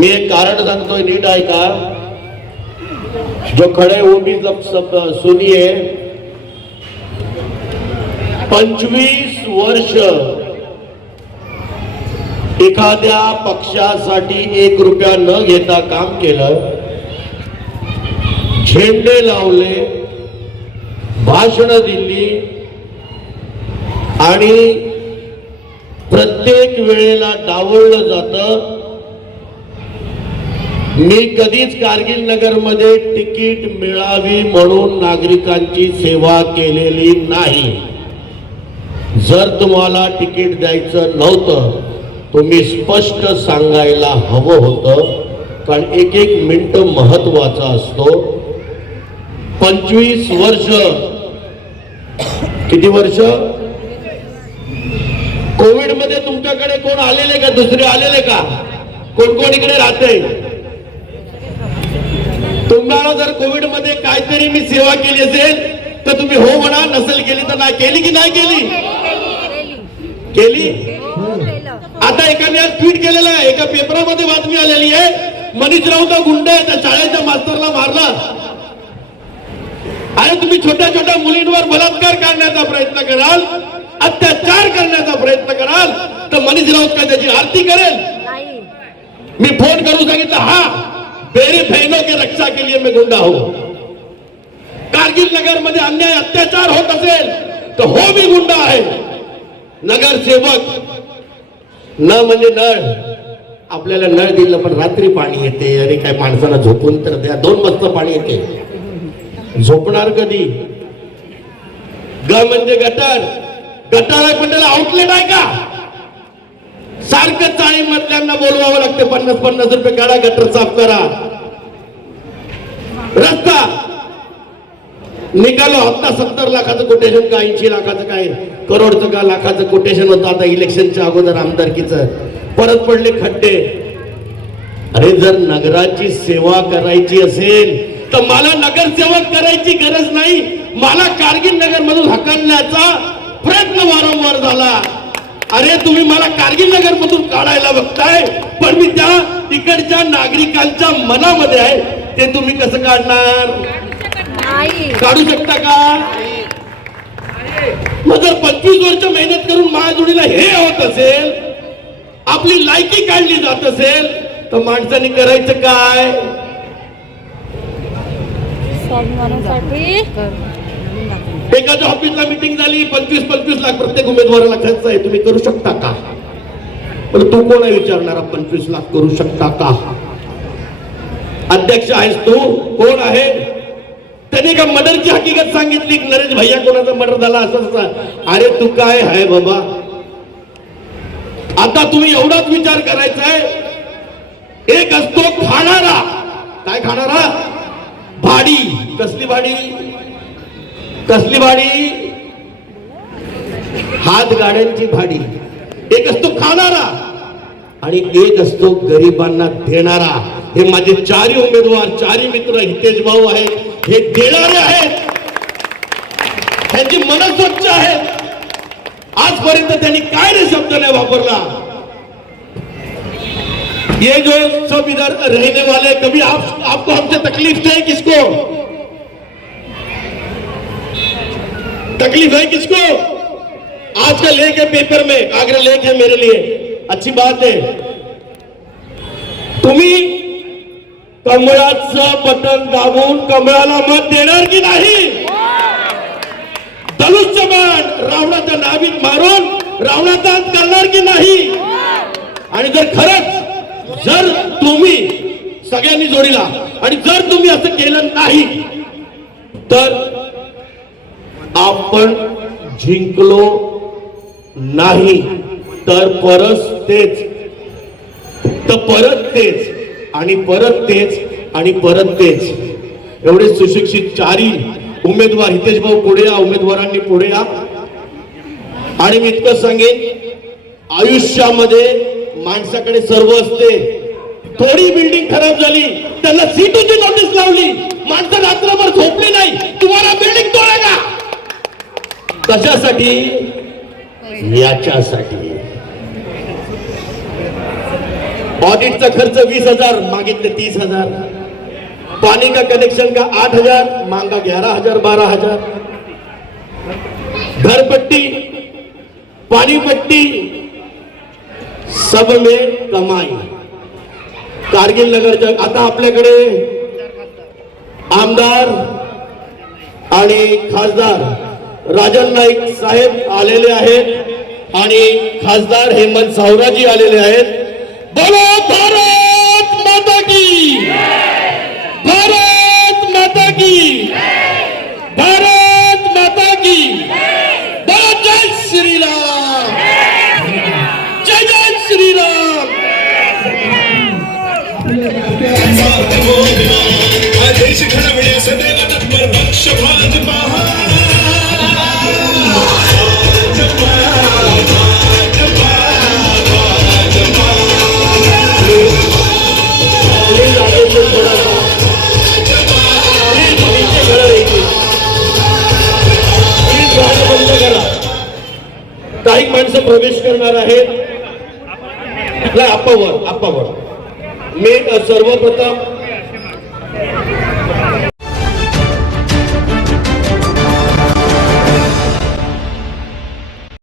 मी एक कारण सांगतोय, नीट ऐका. जो खड़े वो भी सब सुनिए. 25 वर्ष एखाद्या पक्षासाठी 1 रुपया न घेता काम केलं, झेंडे लावले, भाषण दिली आणि प्रत्येक वेळेला डावललं जातं. मी कधीच कारगिल नगर मध्ये तिकीट मिळावी म्हणून नागरिकांची सेवा केलेली नाही. जर तुम्हाला तिकीट द्यायचं नव्हतं तुम्ही स्पष्ट सांगायला हवं होतं, कारण एक एक मिनिट महत्वाचा असतो. 25 वर्ष, किती वर्ष? कोविड मध्ये तुमच्याकडे कोण आलेले का? दुसरे आलेले का? कोण कोण इकडे राहते? तुम्हाला जर कोविड मध्ये काहीतरी मी सेवा केली असेल तर तुम्ही हो म्हणा, नसेल केली तर नाही. केली की नाही केली? केली. आता एकाने आज ट्विट केलेलं आहे, एका पेपरामध्ये बातमी आलेली आहे, मनीष राऊत गुंड आहे, त्या शाळेच्या मास्तरला मारला. आणि तुम्ही छोट्या छोट्या मुलींवर बलात्कार करण्याचा प्रयत्न कराल, अत्याचार करण्याचा प्रयत्न कराल तर मनीष राऊत काय त्याची आरती करेल? मी फोन करून सांगितलं, हा मेरी बहनों की रक्षा के लिए मैं गुंडा हूं. कारगिल नगर मध्ये अन्याय अत्याचार होत असेल तर हो मी गुंडा आहे. नगरसेवक न म्हणजे नळ, आपल्याला नळ दिलं पण रात्री पाणी येते. अरे काय माणसाला झोपून तर द्या. 2 वाजता पाणी येते, झोपणार कधी? ग म्हणजे गटर. गटर आहे पण त्याला आउटलेट आहे का? सारखं चाळी मधल्यांना बोलवावं लागते, 50-50 रुपये काढा, गटर साफ करा. रस्ता निघालो, हप्ता 70 लाखाचं कोटेशन का 80 लाखाचं काय करोडचं का लाखाचं कोटेशन होतं आता इलेक्शनच्या अगोदर आमदारकीचं. परत पडले खड्डे. अरे जर नगराची सेवा करायची असेल तर मला नगरसेवक करायची गरज नाही. मला कारगिल नगर मधून हकलण्याचा प्रयत्न वारंवार झाला. अरे तुम्ही मला कारगिल नगर मधून काढायला बघताय, पण मी त्या तिकडच्या नागरिकांच्या मनामध्ये आहे ते तुम्ही कसं काढणार? काढू शकता का? मग जर 25 वर्ष मेहनत करून महाजुडीला हे होत असेल, आपली लायकी काढली जात असेल तर माणसाने करायचं काय? एखाद्या ऑफिसला मीटिंग झाली, 25-25 लाख प्रत्येक उमेदवाराला खर्च आहे, तुम्ही करू शकता का? पण तू कोण आहे विचारणारा? 25 लाख करू शकता का? अध्यक्ष आहेस तू? कोण आहे? त्याने का मर्डरची हकीकत सांगितली? नरेश भैया कोणाचा मर्डर झाला असं? अरे तू काय आहे बाबा? आता तुम्ही एवढाच विचार करायचा आहे. एक असतो खाणारा. काय खाणारा? भाडी. कसली भाडी? कसली भाडी? हात गाड्यांची भाडी. एक असतो खाणारा आणि एक असतो गरिबांना देणारा. हे माझे 4 उमेदवार, 4 मित्र हितेश भाऊ आहेत, हे देणारे आहेत. त्यांची मन स्वच्छ आहेत. आजपर्यंत त्यांनी काय रे शब्द नाही वापरला. ये जो सब इधर रहने वाले, कभी आपको हमसे तकलीफ है? किसको तकलीफ है? किसको? आज का लेख है पेपर में, आगरा लेख है मेरे लिए, अच्छी बात है. तुम्ही कमळाचं बटन दाबून कमळाला मत देणार की नाही? धनुष्यबाण रावणाच्या नाभित मारून रावणाचा अंत करणार की नाही? आणि जर खरंच जर तुम्ही सगळ्यांनी जोडीला आणि जर तुम्ही असं केलं नाही तर आपण जिंकलो नाही तर परत तेच, तर परत तेच आणि परत तेच आणि परत तेच. एवढे सुशिक्षित 4 उमेदवार, हितेश भाऊ पुढे या, उमेदवारांनी पुढे या. आणि मी इतकं सांगेन, आयुष्यामध्ये माणसाकडे सर्व असते. थोडी बिल्डिंग खराब झाली, त्याला सीटूची नोटीस लावली, माणसं रात्रभर झोपली नाही, तुम्हाला बिल्डिंग तोडायला. कशासाठी? याच्यासाठी. ऑडिटचा खर्च 20,000, मागितले 30,000. पानी का कनेक्शन का 8,000, मांगा 11,000 12,000. घरपट्टी, पानी पट्टी, सब में कमाई. कारगिल नगरच्या आता आपल्याकडे आमदार आणि खासदार राजन नाईक साहेब आलेले आहेत आणि खासदार हेमंत सावराजी आलेले आहेत. बोलो भारत माता की, भारत माता की, भारत माता की. बोलो जय श्रीराम, जय जय श्रीराम. देश घडवणे सदैव तत्पर पक्ष भाजपा. काही माणसं प्रवेश करणार आहेत. आप्पावर मी सर्वप्रथम